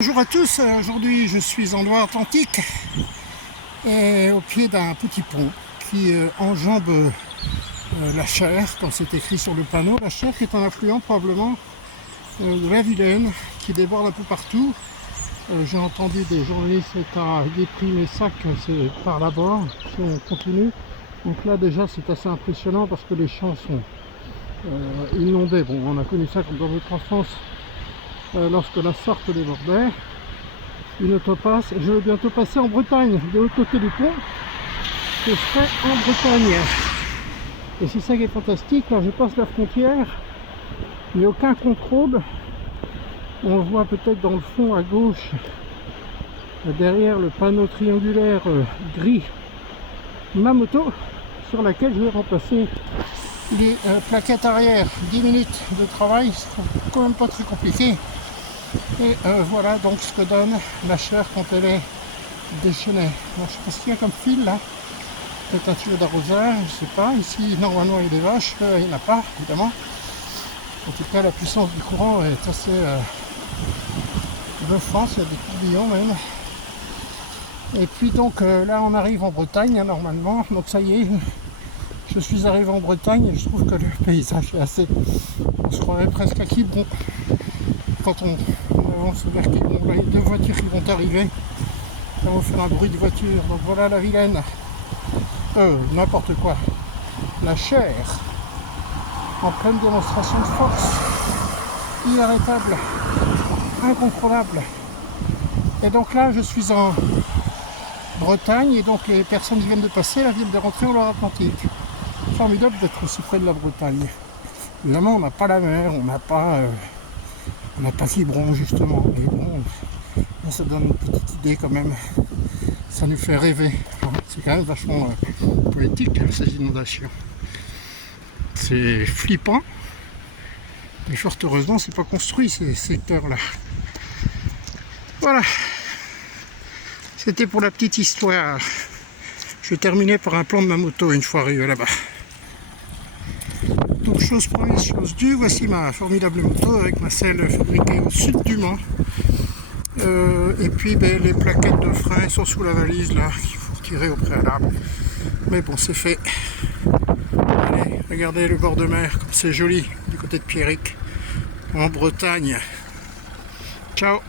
Bonjour à tous, aujourd'hui je suis en Loire-Atlantique et au pied d'un petit pont qui enjambe la Cher, comme c'est écrit sur le panneau. La Cher qui est un affluent probablement de la Vilaine qui déborde un peu partout. J'ai entendu des journalistes à Guépry-Messac, c'est par là-bas, si on continue. Donc là déjà c'est assez impressionnant parce que les champs sont inondés. Bon, on a connu ça comme dans notre enfance. Lorsque la Sarthe débordait, une autopasse. Je vais bientôt passer en Bretagne, de l'autre côté du pont, je serai en Bretagne. Et c'est ça qui est fantastique, quand je passe la frontière, il n'y a aucun contrôle. On voit peut-être dans le fond à gauche, derrière le panneau triangulaire gris, ma moto, sur laquelle je vais remplacer les plaquettes arrière. 10 minutes de travail, c'est quand même pas très compliqué. Et voilà donc ce que donne la Cher quand elle est déchaînée. Bon, je sais pas ce qu'il y a comme fil là, peut-être un tuyau d'arrosage, je sais pas. Ici normalement il y a des vaches, il n'y en a pas évidemment. En tout cas la puissance du courant est assez bluffante, il y a des tourbillons même. Et puis donc là on arrive en Bretagne normalement, donc ça y est, je suis arrivé en Bretagne et je trouve que le paysage est assez... On se croirait presque à Quiberon quand on avance vers Quiberon. Là, il y a deux voitures qui vont arriver, ça va faire un bruit de voiture. Donc voilà la Vilaine, n'importe quoi, la Cher, en pleine démonstration de force, inarrêtable, incontrôlable. Et donc là je suis en Bretagne et donc les personnes qui viennent de passer là viennent de rentrer en Loire-Atlantique. Formidable d'être aussi près de la Bretagne. Évidemment on n'a pas la mer, on n'a pas Quiberon justement, mais bon, ça donne une petite idée quand même, ça nous fait rêver. C'est quand même vachement poétique ces inondations. C'est flippant, mais fort heureusement c'est pas construit ces secteurs là. Voilà, c'était pour la petite histoire. Je vais terminer par un plan de ma moto une fois arrivé là-bas. Donc chose promise, chose due, voici ma formidable moto avec ma selle fabriquée au sud du Mans. Et puis les plaquettes de frein sont sous la valise là, qu'il faut retirer au préalable. Mais bon, c'est fait. Allez, regardez le bord de mer, comme c'est joli du côté de Pierrick, en Bretagne. Ciao!